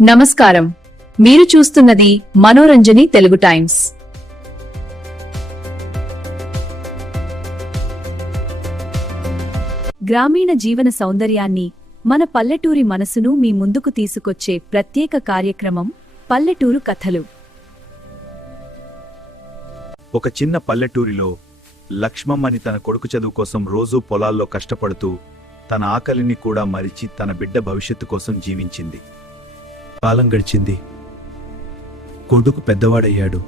నమస్కారం, మీరు చూస్తున్నది మనోరంజని తెలుగు టైమ్స్. గ్రామీణ జీవన సౌందర్యాన్ని, మన పల్లెటూరి మనసును మీ ముందుకు తీసుకొచ్చే ప్రత్యేక కార్యక్రమం పల్లెటూరు కథలు. ఒక చిన్న పల్లెటూరిలో లక్ష్మమ్మని తన కొడుకు చదువు కోసం రోజూ పొలాల్లో కష్టపడుతూ తన ఆకలిని కూడా మరిచి తన బిడ్డ భవిష్యత్తు కోసం జీవించింది. కాలం గడిచింది. కొడుకు పెద్దవాడయ్యాడు.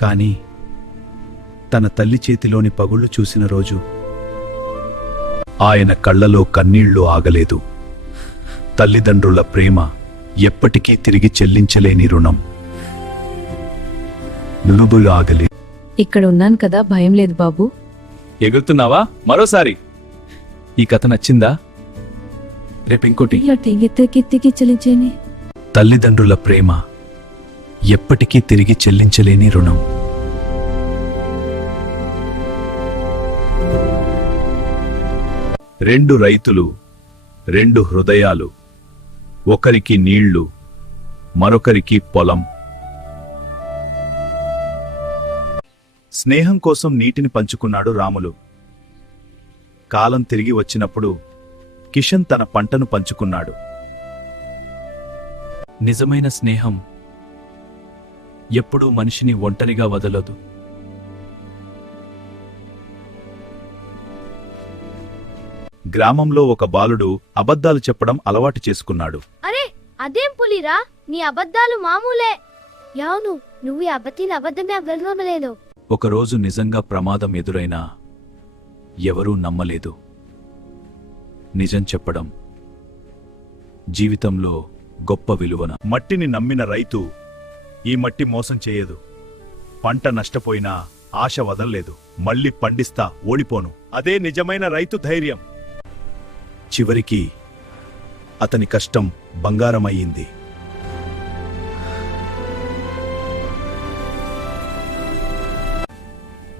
కాని తన తల్లి చేతిలోని పగుళ్ళు చూసిన రోజు ఆయన కళ్లలో కన్నీళ్లు ఆగలేదు. తల్లిదండ్రుల ప్రేమ ఎప్పటికీ తిరిగి చెల్లించలేని రుణం. నునుబులు ఆగలేదు. ఇక్కడ ఉన్నాను కదా, భయం లేదు బాబు. ఎగురుతున్నావా? మరోసారి. ఈ కథ నచ్చిందా? రేపింకోటి. తల్లిదండ్రుల ప్రేమ ఎప్పటికీ తిరిగి చెల్లించలేని రుణం. రెండు రైతులు, రెండు హృదయాలు. ఒకరికి నీళ్లు, మరొకరికి పొలం. స్నేహం కోసం నీటిని పంచుకున్నాడు రాములు. కాలం తిరిగి వచ్చినప్పుడు కిషన్ తన పంటను పంచుకున్నాడు. నిజమైన స్నేహం ఎప్పుడూ మనిషిని ఒంటరిగా వదలదు. గ్రామంలో ఒక బాలుడు అబద్ధాలు చెప్పడం అలవాటు చేసుకున్నాడు. అరే, అదేం పులిరా, నీ అబద్ధాలు మామూలే. యావును, నువ్వు ఈ అబద్ధమే అవ్వలేదు. ఒకరోజు నిజంగా ప్రమాదం ఎదురైనా ఎవరూ నమ్మలేదు. నిజం చెప్పడం జీవితంలో గొప్ప విలువన. మట్టిని నమ్మిన రైతు ఈ మట్టి మోసం చేయదు. పంట నష్టపోయినా ఆశ వదల్లేదు. మళ్ళీ పండిస్తా, ఓడిపోను. అదే నిజమైన రైతు ధైర్యం. చివరికి అతని కష్టం బంగారమయ్యింది.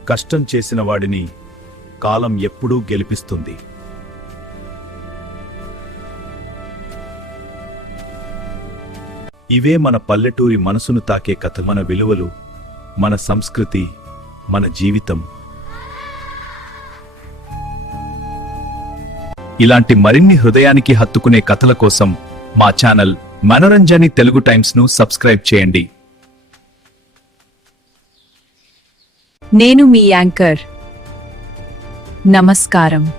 కష్టం చేసిన వాడిని కాలం ఎప్పుడూ గెలిపిస్తుంది. ఇవే మన పల్లెటూరి మనసును తాకే కథ. మన విలువలు, మన సంస్కృతి, మన జీవితం. ఇలాంటి మరిన్ని హృదయానికి హత్తుకునే కథల కోసం మా ఛానల్ మనోరంజని తెలుగు టైమ్స్ ను సబ్స్క్రైబ్ చేయండి. నేను మీ యాంకర్. నమస్కారం.